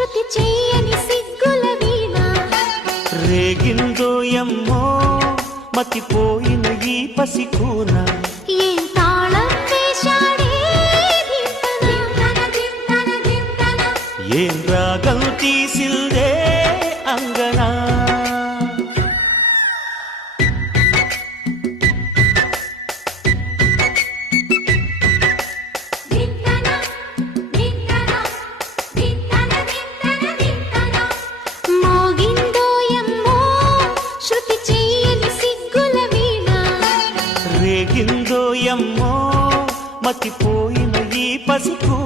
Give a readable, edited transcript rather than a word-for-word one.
శృతి చెయ్యని సిగ్గుల వీణ రేగిందో ఎమ్మో మతిపోయిన ఈ పసికూన ఏం తాళం వేశాడే ఏం రాగం తీసిందే అంగనా మోగిందో ఎమ్మో శృతి చెయ్యని సిగ్గుల వీణ రేగిందో ఎమ్మో మతిపోయిన ఈ పసికూన